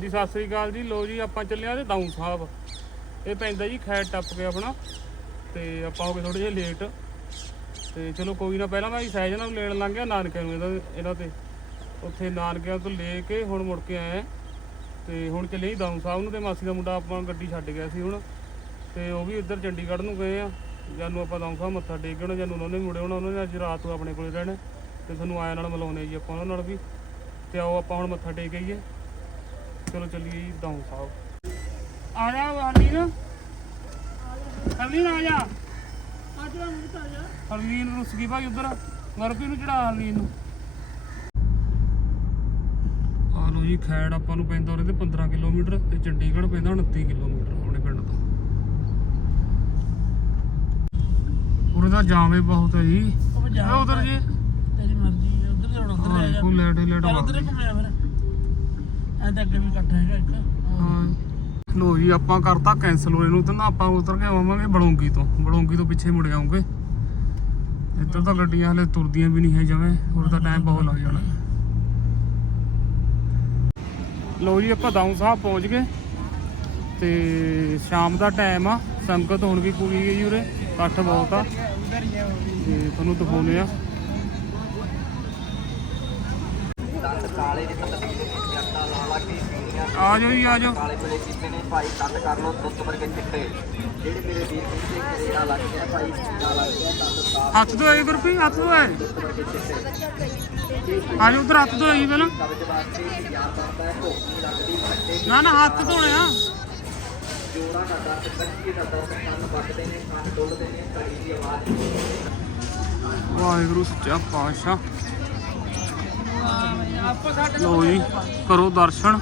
ਜੀ, ਸਤਿ ਸ੍ਰੀ ਅਕਾਲ ਜੀ। ਲੋ ਜੀ, ਆਪਾਂ ਚੱਲੇ ਆ ਤੇ ਦਾਊ ਸਾਹਿਬ। ਇਹ ਪੈਂਦਾ ਜੀ ਖੈਰ ਟੱਪ ਕੇ ਆਪਣਾ। ਤੇ ਆਪਾਂ ਹੋ ਗਏ ਥੋੜੇ ਜਿਹਾ ਲੇਟ ਤੇ ਚਲੋ ਕੋਈ ਨਾ, ਪਹਿਲਾਂ ਮੈਂ ਸਹਿਜ ਨਾਲ ਲੈਣ ਲੰਘ ਗਿਆ ਨਾਨਕਿਆਂ ਨੂੰ ਇਹਦਾ ਇਹਨਾਂ ਤੇ। ਉੱਥੇ ਨਾਨਕਿਆਂ ਤੋਂ ਲੈ ਕੇ ਹੁਣ ਮੁੜ ਕੇ ਆਏ ਆ। ਤੇ ਹੁਣ ਚੱਲੇ ਜੀ ਦਾਊ ਸਾਹਿਬ ਨੂੰ ਤੇ ਮਾਸੀ ਦਾ ਮੁੰਡਾ ਆਪਾਂ ਗੱਡੀ ਛੱਡ ਗਿਆ ਸੀ ਹੁਣ। ਤੇ ਉਹ ਵੀ ਇੱਧਰ ਚੰਡੀਗੜ੍ਹ ਨੂੰ ਗਏ ਆ। ਜਾਨੂੰ ਆਪਾਂ ਦਾਊ ਸਾਹਿਬ ਮੱਥਾ ਟੇਕ ਕੇ ਜਾਨੂੰ ਉਹਨਾਂ ਨੇ ਮੁੜੇ ਹੋਣਾ ਉਹਨਾਂ ਨੇ ਅੱਜ ਰਾਤ ਨੂੰ ਆਪਣੇ ਕੋਲੇ ਰਹਿਣਾ। ਤੇ ਤੁਹਾਨੂੰ ਆਇਆ ਨਾਲ ਮਿਲਾਉਣੇ ਜੀ ਆਪਾਂ ਉਹਨਾਂ ਨਾਲ ਵੀ। ਤੇ ਆਓ ਆਪਾਂ ਹੁਣ ਮੱਥਾ ਟੇਕ ਆਈਏ। ਚਲੋ ਚੱਲੀਏ ਜੀ ਦਾਊ ਸਾਹਿਬ ਆ ਜਾ ਹਰਲੀਨ ਹਰਲੀਨ ਆ ਜਾ। ਹਰਲੀਨ ਰੁੱਸ ਗਈ ਭਾਈ ਉਧਰ। ਮਰਪੀ ਨੂੰ ਚੜਾ ਹਰਲੀਨ ਨੂੰ। ਆ ਲੋ ਜੀ ਖੈੜ ਆਪਾਂ ਨੂੰ ਪੈਂਦਾ ਉਹਦੇ ਤੇ 15 ਕਿਲੋਮੀਟਰ ਤੇ ਚੰਡੀਗੜ੍ਹ ਪੈਂਦਾ 29 ਕਿਲੋਮੀਟਰ ਆਪਣੇ ਪਿੰਡ ਤੋਂ। ਉਰੇ ਦਾ ਜਾਮ ਬਹੁਤ ਹੈ ਜੀ। ਉਹ ਜਾ ਆ ਉਧਰ ਜੀ। ਤੇਰੀ ਮਰਜ਼ੀ ਹੈ ਉਧਰ ਜਾਣਾ ਉਧਰ ਲੈ ਜਾ। ਕੋਈ ਲੈਟ ਲੈਟ ਉਧਰ ਹੀ ਘੁੰਮਿਆ ਫਿਰ। ਐਂ ਤਾਂ ਅੱਗੇ ਵੀ ਇਕੱਠਾ ਹੈਗਾ ਇੱਕ। ਹਾਂ। ਲੋ ਜੀ, ਆਪਾਂ ਕਰਤਾ ਕੈਨਸਲ ਹੋਏ ਨੂੰ ਤੇ ਨਾ ਆਪਾਂ ਉਤਰ ਕੇ ਆਵਾਂਗੇ ਬੜੋਂਗੀ ਤੋਂ। ਬੜੋਂਗੀ ਤੋਂ ਪਿੱਛੇ ਮੁੜ ਆਉਂਗੇ ਇੱਧਰ ਤਾਂ ਗੱਡੀਆਂ ਹਲੇ ਤੁਰਦੀਆਂ ਵੀ ਨਹੀਂ ਹੈ ਜਿਵੇਂ ਹੋਰ ਤਾਂ ਟਾਈਮ ਬਹੁਤ ਲੱਗ ਜਾਣਾ। ਲੋ ਜੀ, ਆਪਾਂ ਦਾਊ ਸਾਹਿਬ ਪਹੁੰਚ ਗਏ। ਤੇ ਸ਼ਾਮ ਦਾ ਟਾਈਮ ਆ। ਸੰਗਤ ਹੁਣ ਵੀ ਪੂਰੀ ਗਈ ਉਰੇ। ਇਕੱਠ ਬਹੁਤ ਆ। ਤੇ ਤੁਹਾਨੂੰ ਦਿਖਾਉਨੇ ਆ। ਕਾਲੇ ਦੇ ਤੱਕ ਆ ਜਾਓ ਜੀ ਆ ਜਾਓ ਕਾਲੇ ਪਲੇ ਕੀਤੇ ਨੇ ਭਾਈ ਕੱਟ ਕਰ ਲੋ ਦੁੱਧ ਵਰਗੇ ਚਿੱਟੇ। ਜਿਹੜੇ ਮੇਰੇ ਵੀਰ ਕਹਿੰਦੇ ਕਰੇੜਾ ਲੱਗ ਗਿਆ ਭਾਈ ਚਿੱਟਾ ਲੱਗ ਗਿਆ ਦੰਦ ਸਾਫ਼ ਹੱਥ ਧੋਏ ਗੁਰਪੀ ਹੱਥ ਧੋਏ। ਆ ਜਾਓ ਉਧਰ ਹੱਥ ਧੋਏ ਜੀ ਪਹਿਲਾਂ। ਨਾ ਨਾ ਹੱਥ ਧੋਣੇ ਆ। ਜੋੜਾਂ ਦਾ ਦਰਦ ਕੱਚੀ ਦਾ ਦਰਦ ਕੰਨ ਵੱਟਦੇ ਨੇ ਕੰਨ ਡੁੱਲਦੇ ਨੇ ਘੜੀ ਦੀ ਆਵਾਜ਼ ਵਾਹਿਗੁਰੂ ਸੱਚਾ ਪਾਤਸ਼ਾਹ। ਲੋ ਜੀ ਕਰੋ ਦਰਸ਼ਨ।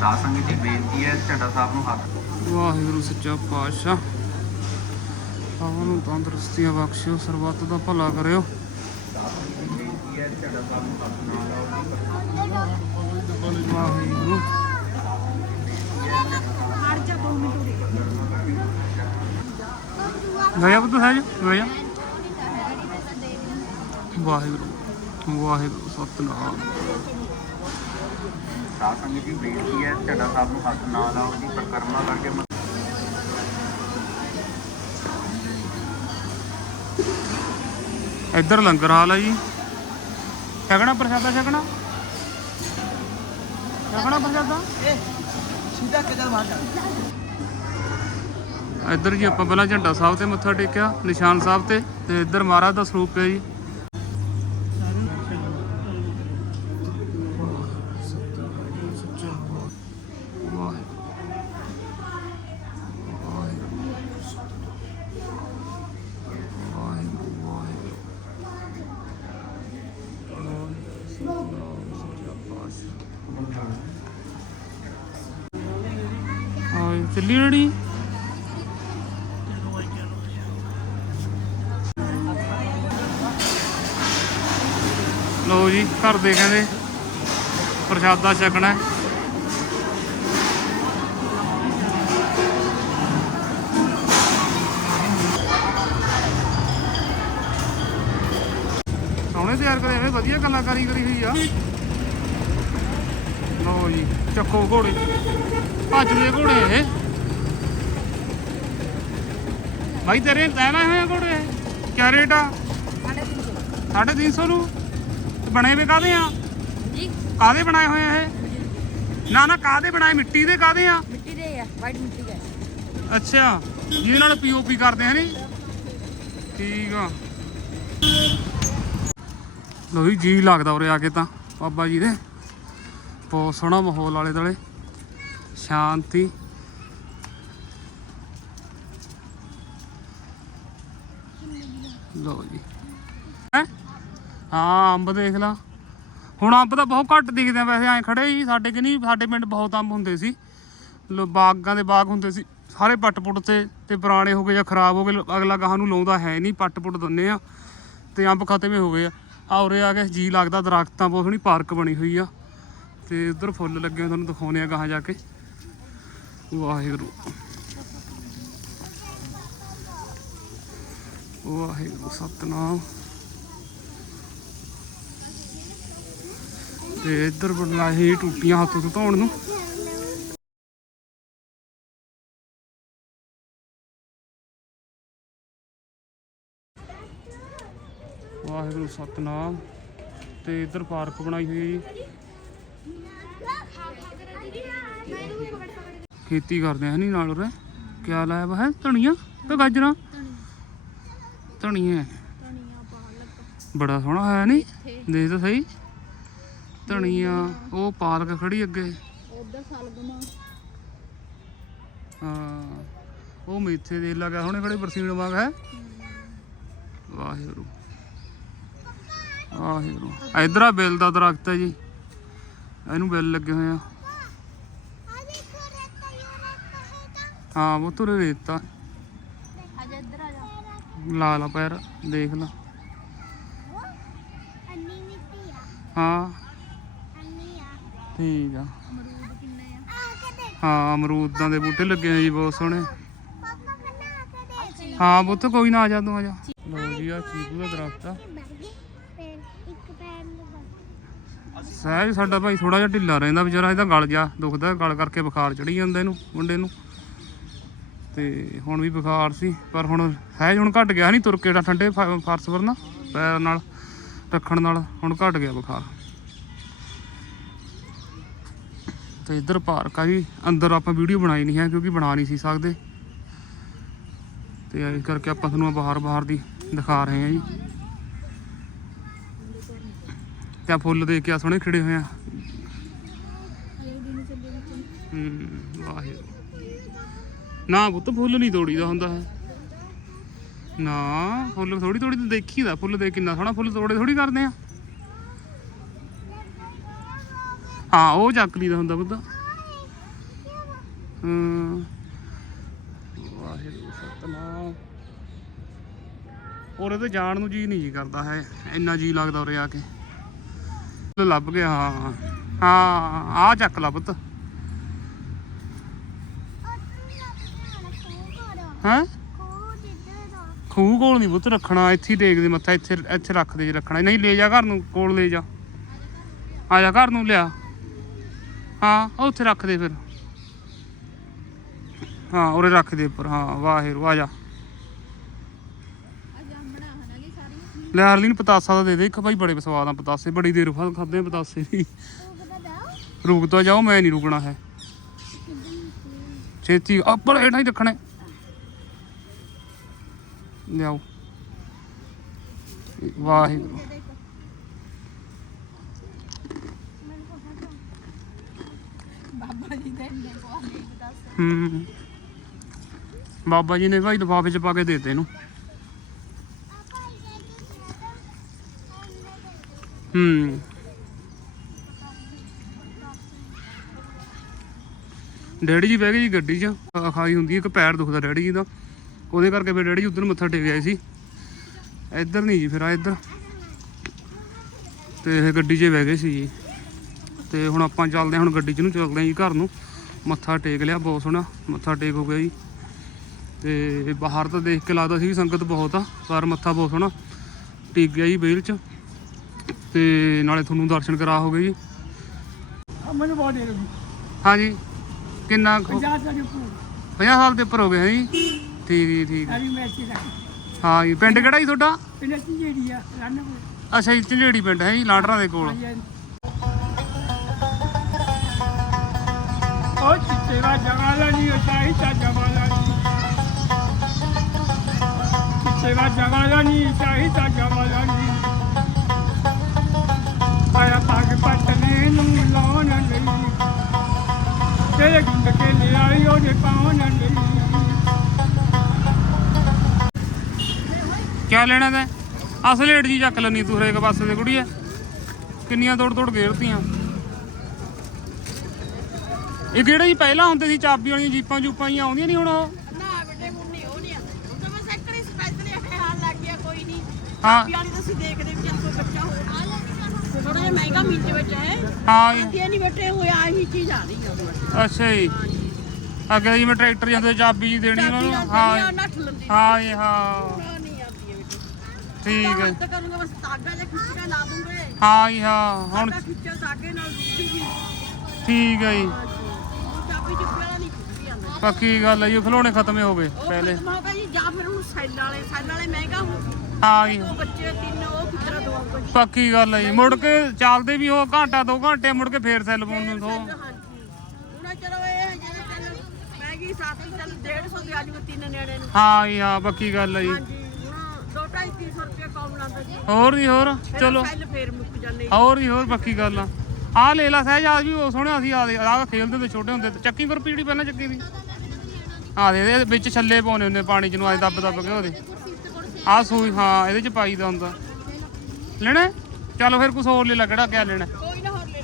ਸਾਧ ਸੰਗਤ ਦੀ ਬੇਨਤੀ ਹੈ ਝੰਡਾ ਸਾਹਿਬ ਨੂੰ ਹੱਥ ਵਾਹਿਗੁਰੂ ਸੱਚਾ ਪਾਤਸ਼ਾਹ। ਆਵਾਂ ਨੂੰ ਤੰਦਰੁਸਤੀਆਂ ਬਖਸ਼ਿਓ ਸਰਬੱਤ ਦਾ ਭਲਾ ਕਰਿਓ। ਗਿਆ ਬੁੱਧ ਹੈ ਗਿਆ ਵਾਹਿਗੁਰੂ ਵਾਹਿਗੁਰੂ, ਸਤਨਾਮ। ਸਾਧ ਸੰਗਤ ਦੀ ਬੇਨਤੀ ਹੈ, ਝੰਡਾ ਸਾਹਿਬ ਨੂੰ ਹੱਥ ਨਾ ਲਾਓ ਜੀ, ਪਰਿਕਰਮਾ ਕਰਕੇ ਇੱਧਰ ਲੰਗਰ ਹਾਲ ਆ ਜੀ। ਛਕਣਾ ਪ੍ਰਸ਼ਾਦਾ ਛਕਣਾ? ਛਕਣਾ ਪ੍ਰਸ਼ਾਦਾ? ਸਿੱਧਾ ਕਿਧਰ ਵਾਗਾ ਇੱਧਰ ਜੀ ਆਪਾਂ ਪਹਿਲਾਂ ਝੰਡਾ ਸਾਹਿਬ ਤੇ ਮੱਥਾ ਟੇਕਿਆ ਨਿਸ਼ਾਨ ਸਾਹਿਬ ਤੇ ਤੇ ਇੱਧਰ ਮਹਾਰਾਜ ਦਾ ਸਰੂਪ ਹੈ ਜੀ ਹਾਂ ਚੱਲੀ ਲੋ ਜੀ, ਘਰ ਦੇ ਕਹਿੰਦੇ ਪ੍ਰਸ਼ਾਦਾ ਛਕਣਾ ਸੋਹਣੇ ਤਿਆਰ ਕਰੇ, ਐਵੇਂ ਵਧੀਆ ਕਲਾਕਾਰੀ ਕਰੀ ਹੋਈ ਆ। ਲੋ ਜੀ, ਚੱਕੋ ਘੋੜੇ। ਭੱਜਦੇ ਘੋੜੇ ਇਹ। ਭਾਈ ਤੇਰੇ ਤੈਨਾ ਹੋਇਆ ਘੋੜੇ ਇਹ? ਕਿਆ ਰੇਟ ਆ? 350 ਨੂੰ? ਤੇ ਬਣੇ ਵੇ ਕਾਦੇ ਆ? ਜੀ। ਕਾਦੇ ਬਣਾਏ ਹੋਏ ਆ ਇਹ? ਨਾ ਨਾ ਕਾਦੇ ਬਣਾਏ? ਮਿੱਟੀ ਦੇ ਕਾਦੇ ਆ? ਮਿੱਟੀ ਦੇ ਆ ਵਾਈਟ ਮਿੱਟੀ ਦੇ। ਅੱਛਾ ਜਿਹਦੇ ਨਾਲ ਪੀਓਪੀ ਕਰਦੇ ਨੀ? ਠੀਕ ਆ। ਲੋ ਜੀ ਜੀ ਲੱਗਦਾ ਉਰੇ ਆ ਕੇ ਤਾਂ ਬਾਬਾ ਜੀ ਦੇ। ਬਹੁਤ ਸੋਹਣਾ ਮਾਹੌਲ ਵਾਲੇ ਦੁਆਲੇ। ਸ਼ਾਂਤੀ। ਲਓ ਜੀ। ਹੈਂ? ਹਾਂ, ਅੰਬ ਦੇਖ ਲਾ। ਹੁਣ ਅੰਬ ਤਾਂ ਬਹੁਤ ਘੱਟ ਦਿਖਦੇ ਆ ਵੈਸੇ, ਐ ਖੜੇ ਜੀ ਸਾਡੇ ਕਿ ਨਹੀਂ, ਸਾਡੇ ਪਿੰਡ ਬਹੁਤ ਅੰਬ ਹੁੰਦੇ ਸੀ। ਲੋ, ਬਾਗਾਂ ਦੇ ਬਾਗ ਹੁੰਦੇ ਸੀ। ਸਾਰੇ ਪੱਟ-ਪੁੱਟ ਤੇ ਤੇ ਪੁਰਾਣੇ ਹੋ ਗਏ ਜਾਂ ਖਰਾਬ ਹੋ ਗਏ, ਅਗਲਾ ਗਾਹਾਂ ਨੂੰ ਲਾਉਂਦਾ ਹੈ ਨਹੀਂ ਪੱਟ-ਪੁੱਟ ਦਿੰਨੇ ਆ। ਤੇ ਅੰਬ ਖਤਮ ਹੀ ਹੋ ਗਏ ਆ। ਆ ਉਰੇ ਆ ਕੇ ਜੀ ਲੱਗਦਾ ਦਰਖਤਾਂ ਬਹੁਤ ਸੋਹਣੀ ਪਾਰਕ ਬਣੀ ਹੋਈ ਆ। ਤੇ ਉਧਰ ਫੁੱਲ ਲੱਗੇ ਹੋਏ, ਤੁਹਾਨੂੰ ਦਿਖਾਉਣੇ ਆ ਗਾਹਾਂ ਜਾ ਕੇ। ਵਾਹਿਗੁਰੂ। ਵਾਹਿਗੁਰੂ, ਸਤਨਾਮ। ਤੇ ਇੱਧਰ ਬਣਾਈ ਟੂਟੀਆਂ ਹੱਥ ਤੋਂ ਧੋਣ ਨੂੰ। ਵਾਹਿਗੁਰੂ, ਸਤਨਾਮ। ਤੇ ਇੱਧਰ ਪਾਰਕ ਬਣਾਈ ਹੋਈ ਹੈ ਜੀ। ਖੇਤੀ ਕਰਦੇ ਆ ਨਹੀਂ ਨਾਲ ਉਰੇ? ਕਿਆ ਲਾਇਆ ਵਾ, ਹੈ ਗਾਜਰਾਂ ਧਨੀਆ ਬੜਾ ਸੋਹਣਾ ਹੈ ਨਹੀਂ ਦੇਖ ਤਾਂ ਸਹੀ। ਧਨੀਆ ਉਹ ਪਾਲਕ ਖੜੀ ਅੱਗੇ। ਉਧਰ ਸਲਗਮਾ ਹਾਂ। ਉਹ ਮੇਥੇ ਦੇ ਲਗਾ ਹੁਣੇ ਖੜੇ ਬਰਸੀਨ ਵਾਂਗ ਹੈ? ਵਾਹਿਗੁਰੂ। ਵਾਹਿਗੁਰੂ। ਇਧਰ ਆ ਬੇਲ ਦਾ ਦਰਖਤ ਹੈ ਜੀ। ਇਹਨੂੰ ਬੇਲ ਲੱਗੇ ਹੋਏ ਆ। ਹਾਂ ਉਹ ਤੁਰੇ ਰੇਤਾ। ਲਾ ਲਾ ਪੈਰ, ਦੇਖ ਲਾ। ਹਾਂ। ਠੀਕ ਆ। ਅਮਰੂਦ ਕਿੰਨੇ ਆ ਹਾਂ, ਅਮਰੂਦਾਂ ਦੇ ਬੂਟੇ ਲੱਗੇ ਆ ਜੀ, ਬਹੁਤ ਸੋਹਣੇ। ਹਾਂ, ਪੁੱਤ, ਕੋਈ ਨਾ ਆ ਜਾ, ਤੂੰ ਆ ਜਾ। ਲਓ ਜੀ ਆ ਚੀਕੂ ਦਾ ਦਰਖਤ ਆ। ਸਹਿਜ, ਸਾਡਾ ਭਾਈ ਥੋੜਾ ਜਿਹਾ ਢਿੱਲਾ ਰਹਿੰਦਾ, ਵਿਚਾਰਾ ਇਹਦਾ ਗਲ ਜਾ, ਦੁਖਦਾ, ਗਲ ਕਰਕੇ ਬੁਖਾਰ ਚੜੀ ਜਾਂਦਾ ਇਹਨੂੰ, ਮੁੰਡੇ ਨੂੰ। ਤੇ ਹੁਣ ਵੀ ਬੁਖਾਰ ਸੀ ਪਰ ਹੁਣ ਸਹਿਜ ਹੁਣ ਘਟ ਗਿਆ ਨਹੀਂ ਤੁਰ ਕੇ ਤਾਂ ਠੰਡੇ ਫਰਸ਼ ਪਰ ਨਾ ਪੈਰ ਨਾਲ ਰੱਖਣ ਨਾਲ ਹੁਣ ਘਟ ਗਿਆ ਬੁਖਾਰ। ਤੇ ਇੱਧਰ ਪਾਰਕ ਆ ਜੀ ਅੰਦਰ ਆਪਾਂ ਵੀਡੀਓ ਬਣਾਈ ਨਹੀਂ ਹੈ ਕਿਉਂਕਿ ਬਣਾ ਨਹੀਂ ਸੀ ਸਕਦੇ। ਤੇ ਇਸ ਕਰਕੇ ਆਪਾਂ ਤੁਹਾਨੂੰ ਬਾਹਰ ਬਾਹਰ ਦੀ ਦਿਖਾ ਰਹੇ ਹਾਂ ਜੀ। ਤੇ ਫੁੱਲ ਦੇਖ ਕੇ ਆ ਸੋਹਣੇ ਖਿੜੇ ਹੋਏ ਆ। ਹੂੰ ਵਾਹਿਗੁਰੂ। ਨਾ ਪੁੱਤ, ਫੁੱਲ ਨਹੀਂ ਤੋੜੀਦਾ ਹੁੰਦਾ ਹੈ ਨਾ, ਫੁੱਲ ਥੋੜੀ ਥੋੜੀ ਤਾਂ ਦੇਖੀਦਾ ਫੁੱਲ ਦੇ ਕਿੰਨਾ ਸੋਹਣਾ ਫੁੱਲ ਤੋੜੇ ਥੋੜੀ ਕਰਦੇ ਆ। ਹਾਂ, ਉਹ ਚੱਕ ਲਈਦਾ ਹੁੰਦਾ ਪੁੱਤ। ਹੂੰ। ਵਾਹਿਗੁਰੂ, ਸਤਨਾਮ। ਉਰੇ ਤੇ ਜਾਣ ਨੂੰ ਜੀ ਨਹੀਂ ਜੀ ਕਰਦਾ ਹੈ। ਇੰਨਾ ਜੀ ਲੱਗਦਾ ਉਰੇ ਆ ਕੇ। ਲੱਭ ਗਿਆ, ਹਾਂ। ਹਾਂ ਆ ਚੱਕ ਲਾ ਪੁੱਤ। ਹੈ? ਖੂਹ ਕੋਲ ਨਹੀਂ ਪੁੱਤ ਰੱਖਣਾ ਇੱਥੇ ਹੀ ਟੇਕਦੇ ਮੱਥਾ ਇੱਥੇ ਇੱਥੇ ਰੱਖ ਦੇ ਜੇ ਰੱਖਣਾ। ਨਹੀਂ ਲੈ ਜਾ ਘਰ ਨੂੰ ਕੋਲ ਲੈ ਜਾ। ਆ ਜਾ ਘਰ ਨੂੰ ਲਿਆ। ਹਾਂ ਉੱਥੇ ਰੱਖ ਦੇ ਫਿਰ। ਹਾਂ ਉਰੇ ਰੱਖ ਦੇ ਉੱਪਰ। ਹਾਂ ਵਾਹਿਗੁਰੂ ਆ ਜਾ। ਲੈ ਹਰਲੀਨ ਪਤਾਸਾ ਦਾ ਦੇ ਦੇ ਇੱਕ ਭਾਈ ਬੜੇ ਸਵਾਦ ਆ ਪਤਾਸੇ ਬੜੀ ਦੇਰ ਬਾਅਦ ਖਾਦੇ ਆ ਪਤਾਸੇ ਵੀ। ਰੁਕ ਤਾਂ ਜਾਓ। ਮੈਂ ਨਹੀਂ ਰੁਕਣਾ ਹੈ। ਛੇਤੀ ਉੱਪਰ ਹੇਠਾਂ ਹੀ ਰੱਖਣੇ। ਲਿਆਓ। ਵਾਹਿਗੁਰੂ। ਬਾਬਾ ਜੀ ਦੇ ਇੰਨੇ ਕੋ ਨਹੀਂ ਦੱਸ। ਹੂੰ। ਬਾਬਾ ਜੀ ਨੇ ਭਾਈ ਲਿਫਾਫੇ ਚ ਪਾ ਕੇ ਦੇਤੇ ਇਹਨੂੰ। ਹੂੰ। ਡੈਡੀ ਜੀ ਬਹਿ ਗਏ ਜੀ ਗੱਡੀ 'ਚ। ਖਾਈ ਹੁੰਦੀ ਇੱਕ ਪੈਰ ਦੁਖਦਾ ਡੈਡੀ ਜੀ ਦਾ। ਉਹਦੇ ਕਰਕੇ ਫਿਰ ਡੈਡੀ ਉਧਰ ਮੱਥਾ ਟੇਕ ਆਏ ਸੀ। ਇੱਧਰ ਨਹੀਂ ਜੀ ਫਿਰ ਆ ਇੱਧਰ। ਤੇ ਇਹ ਗੱਡੀ 'ਚ ਬਹਿ ਗਏ ਸੀ ਜੀ। ਤੇ ਹੁਣ ਆਪਾਂ ਚੱਲਦੇ ਹਾਂ ਹੁਣ ਗੱਡੀ 'ਚ ਨੂੰ ਚੱਲਦੇ ਹਾਂ ਜੀ ਘਰ ਨੂੰ। ਮੱਥਾ ਟੇਕ ਲਿਆ ਬਹੁਤ ਸੋਹਣਾ ਮੱਥਾ ਟੇਕ ਹੋ ਗਿਆ ਜੀ। ਤੇ ਬਾਹਰ ਤਾਂ ਦੇਖ ਕੇ ਲੱਗਦਾ ਸੀ ਵੀ ਸੰਗਤ ਬਹੁਤ ਆ ਪਰ ਮੱਥਾ ਬਹੁਤ ਸੋਹਣਾ ਟੇਕ ਗਿਆ ਜੀ ਬੇਲ 'ਚ। ਤੇ ਨਾਲੇ ਤੁਹਾਨੂੰ ਦਰਸ਼ਨ ਕਰਾ ਹੋ ਗਏ ਜੀ। ਮੈਨੂੰ ਬਹੁਤ ਦੇ ਰਹੀ ਹਾਂਜੀ ਕਿੰਨਾ ਕੁ- 50 ਸਾਲ ਦੀ ਪੂਰ 50 ਸਾਲ ਦੇ ਉੱਪਰ ਹੋ ਗਏ ਹੈ ਜੀ। ਠੀਕ ਜੀ ਠੀਕ ਸਾਰੀ ਹੀ ਦਾ ਹਾਂ ਜੀ ਪਿੰਡ ਕਿਹੜਾ ਜੀ ਤੁਹਾਡਾ? ਪਿੰਡ ਜਿਹੜੀ ਆ ਰੰਨ ਅੱਛਾ ਜੀ ਝੰਜੇੜੀ ਪਿੰਡ ਹੈ ਜੀ ਲਾਂਡਰਾਂ ਦੇ ਕੋਲ। ਉਹ ਚਿੱਟੇ ਦਾ ਜਵਾਲਾ ਨਹੀਂ ਉਹ ਜਵਾਲਾ ਨਹੀਂ ਚਿੱਟੇ ਦਾ ਜਵਾਲਾ ਨਹੀਂ ਨਹੀਂ ਪਾਗ ਪਟਨੇ ਨੂੰ ਲਾਉਣ ਲਈ। ਤੇਰੇ ਗੁੰਦ ਕੇ ਲਿਆਈ ਉਹਦੇ ਪਾਉਣ ਲਈ। ਕਿਆ ਲੈਣਾ ਦਾ ਅਸਲੇਟ ਜੀ ਚੱਕ ਲੈਣੀ ਤੂੰ ਹਰੇਕ ਪਾਸੇ ਦੇ ਕੁੜੀਏ। ਕਿੰਨੀਆਂ ਤੋੜ ਤੋੜ ਘੇਰਤੀਆਂ ਇਹ ਕਿਹੜਾ ਜੀ ਪਹਿਲਾਂ ਹੁੰਦੇ ਸੀ ਚਾਬੀ ਵਾਲੀਆਂ ਜੀਪਾਂ ਜੂਪਾਂ ਹੀ ਆਉਂਦੀਆਂ ਨਹੀਂ ਹੁਣ ਉਹ? ਨਾ ਬੇਟੇ ਹੁਣ ਨਹੀਂ ਉਹ ਨਹੀਂ ਹੁਣ ਤਾਂ ਮੈਂ ਸੈਕਟਰੀ ਸਪੈਸ਼ਲੀ ਖਿਆਲ ਲੱਗ ਗਿਆ ਕੋਈ ਨਹੀਂ। ਹਾਂ। ਪਿਆਲੀ ਤਾਂ ਅਸੀਂ ਦੇਖਦੇ ਵੀ ਚੱਲ ਕੋਈ ਬੱਚਾ ਹੋ ਥੋੜਾ ਜਿਹਾ ਮਹਿੰਗਾ ਮਿਲ ਵਿੱਚ ਹੈ। ਹਾਂ। ਜੀ ਇਹ ਨਹੀਂ ਬੈਠੇ ਹੋਏ ਆਹੀ ਚੀਜ਼ ਆ ਰਹੀ ਆ। ਅੱਛਾ ਜੀ। ਅੱਗੇ ਜਿਵੇਂ ਟਰੈਕਟਰ ਜਾਂਦੇ ਚਾਬੀ ਜੀ ਦੇਣੀ ਉਹਨਾਂ ਨੂੰ। ਹਾਂ। ਜੀ। ਨੱਠ ਲੰਦੀ। ਹਾਂ ਜੀ ਹਾਂ ਨਹੀਂ ਆਉਂਦੀ ਇਹ ਵਿੱਚ ਠੀਕ ਹੈ। ਤਾਂ ਕਰੂੰਗਾ ਬਸ ਤਾਗਾ ਜਿਹਾ ਖਿੱਚ ਕੇ ਲਾ ਦੂੰਗੇ। ਹਾਂ ਜੀ ਹਾਂ ਹੁਣ ਤਾਂ ਖਿੱਚੋ ਤਾਗੇ ਨਾਲ ਰੁੱਟੂਗੀ ਠੀਕ ਹੈ ਜੀ। ਚਾਬੀ ਨਹੀਂ ਪੱਕੀ ਗੱਲ ਹੈ ਜੀ ਖਿਡੌਣੇ ਖਤਮ ਹੀ ਹੋ ਗਏ ਪਹਿਲੇ। ਖਤਮ ਹੋ ਗਿਆ ਜੀ ਜਾਂ ਫਿਰ ਹੁਣ ਸੈੱਲ ਵਾਲੇ ਸੈੱਲ ਵਾਲੇ ਮਹਿੰਗਾ ਹੋ ਹਾਂ ਜੀ। ਦੋ ਬੱਚੇ ਤਿੰਨ ਉਹ ਕਿਤਰਾ ਦੋ ਅੰਕਲ ਜੀ ਪੱਕੀ ਗੱਲ ਹੈ ਜੀ ਮੁੜ ਕੇ ਚੱਲਦੇ ਵੀ ਉਹ ਘੰਟਾ ਦੋ ਘੰਟੇ ਮੁੜ ਕੇ ਫੇਰ ਸੈੱਲ ਫੋਨ ਨੂੰ ਦੋ ਹਾਂਜੀ ਹੁਣ ਚਲੋ ਇਹ ਜਿਹੜੇ ਚੱਲ ਮਹਿੰਗੀ ਸਾਥ ਚੱਲ 150 ਦੀ ਆ ਜੂਗਾ ਤਿੰਨ ਨੇੜੇ ਨੂੰ। ਹਾਂ ਜੀ ਹਾਂ ਪੱਕੀ ਗੱਲ ਹੈ ਜੀ। ਹੋਰ ਜੀ? ਹੋਰ ਚਲੋ। ਹੋਰ ਜੀ। ਹੋਰ ਪੱਕੀ ਗੱਲ ਆ। ਆ ਲੈ ਲਾ ਸਹਿਜ ਆ ਵੀ ਉਹ ਸੋਹਣਾ ਅਸੀਂ ਆ ਆ ਖੇਲਦੇ ਤੇ ਛੋਟੇ ਹੁੰਦੇ ਤੇ। ਚੱਕੀ ਗੁਰਪੀ ਜਿਹੜੀ ਪਹਿਲਾਂ ਚੱਕੀ ਦੀ ਆ ਦੇ ਇਹਦੇ ਵਿੱਚ ਛੱਲੇ ਪਾਉਣੇ ਹੁੰਦੇ ਪਾਣੀ ਚ ਨੂੰ ਅੱਜ ਦੱਬ ਦੱਬ ਕੇ ਉਹਦੇ। ਆ ਸੂਈ ਹਾਂ ਇਹਦੇ ਚ ਪਾਈਦਾ ਹੁੰਦਾ। ਲੈਣਾ? ਚਲੋ ਫਿਰ ਕੁਝ ਹੋਰ ਲੈ ਲਾ ਕਿਹੜਾ ਕਿਆ ਲੈਣਾ? ਕੋਈ ਨਾ ਹੋਰ ਲੈ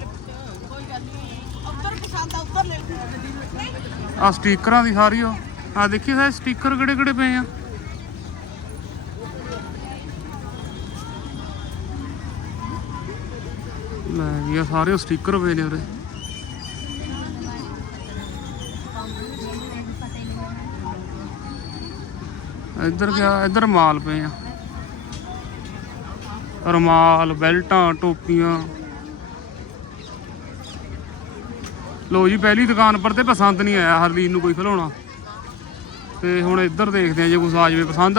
ਕੋਈ ਗੱਲ ਨਹੀਂ। ਉੱਧਰ ਪਸੰਦ ਆ ਉੱਧਰ ਲੈ ਆ ਸਟickਰਾਂ ਦੀ ਸਾਰੀ ਉਹ। ਆ ਦੇਖੀ ਸਹਿਜ ਸਟicker ਕਿਹੜੇ ਕਿਹੜੇ ਪਏ ਆ? ਲੈ ਜੀ ਆ ਸਾਰੇ ਸਟicker ਪਏ ਨੇ ਉਰੇ। ਇੱਧਰ ਗਿਆ ਇੱਧਰ ਮਾਲ ਪਏ ਆ। ਰਮਾਲ, ਬੈਲਟਾਂ, ਟੋਪੀਆਂ। ਲੋ ਜੀ, ਪਹਿਲੀ ਦੁਕਾਨ ਪਰ ਤੇ ਪਸੰਦ ਨਹੀਂ ਆਇਆ ਹਰਲੀਨ ਨੂੰ ਕੋਈ ਖਿਲਾਉਣਾ ਤੇ ਹੁਣ ਇੱਧਰ ਦੇਖਦੇ ਆ ਜੇ ਕੁਛ ਆ ਜਾਵੇ ਪਸੰਦ।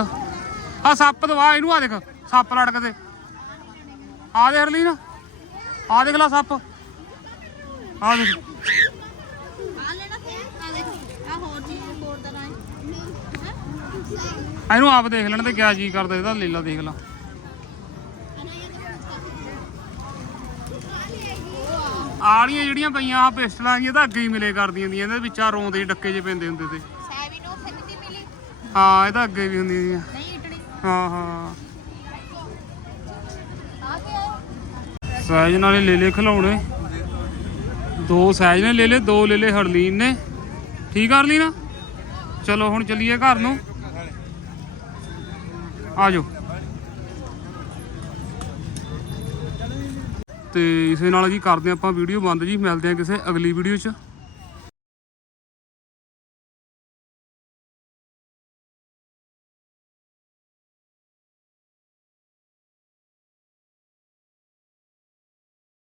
ਆ ਸੱਪ ਦਵਾ ਇਹਨੂੰ ਆ ਦੇਖ, ਸੱਪ ਲੜਕਦੇ। ਆ ਦੇ ਹਰਲੀਨ। ਆ ਦੇਖ ਲਾ ਸੱਪ। ਆ ਦੇਖ। ਆ ਲੈਣਾ ਤੇ ਆ ਦੇਖ ਆ ਹੋਰ ਜੀ ਹੋਰ ਦਾ ਨਾ ਇਹਨੂੰ ਆਪ ਦੇਖ ਲੈਣ ਤੇ ਕਿਆ ਜੀ ਕਰਦਾ ਇਹਦਾ ਲੈ ਲਾ ਦੇਖ ਲਾ। ਆਲੀਆਂ ਜਿਹੜੀਆਂ ਪਈਆਂ ਆ ਪਿਸਟਲਾਂ ਜੀਆਂ ਤਾਂ ਅੱਗੇ ਹੀ ਮਿਲੇ ਕਰਦੀਆਂ ਦੀਆਂ ਇਹਦੇ ਵਿੱਚ ਆ ਰੋਂਦੇ ਡੱਕੇ ਜੇ ਪੈਂਦੇ ਹੁੰਦੇ ਤੇ। ਸੈਵੀ ਨੂੰ ਫਿਰ ਨਹੀਂ ਮਿਲੀ? ਹਾਂ ਇਹ ਤਾਂ ਅੱਗੇ ਵੀ ਹੁੰਦੀਆਂ ਦੀਆਂ ਨਹੀਂ ਇਟੜੀ ਹਾਂ ਹਾਂ ਆ ਕੇ ਆਇਆ ਨਾਲੇ ਲੈ ਲੈ ਖਿਲਾਉਣੇ। ਦੋ ਸਹਿਜ ਨੇ ਲੈ ਲੈ ਦੋ ਲੈ ਲੈ ਹਰਲੀਨ ਨੇ। ਠੀਕ ਆ ਨਾ ਚਲੋ, ਹੁਣ ਚੱਲੀਏ ਘਰ ਨੂੰ। ਆ ਜਾਓ ਤੇ ਇਸੇ ਨਾਲ ਜੀ ਕਰਦੇ ਆਪਾਂ ਵੀਡੀਓ ਬੰਦ ਜੀ। ਮਿਲਦੇ ਆ ਕਿਸੇ ਅਗਲੀ ਵੀਡੀਓ 'ਚ।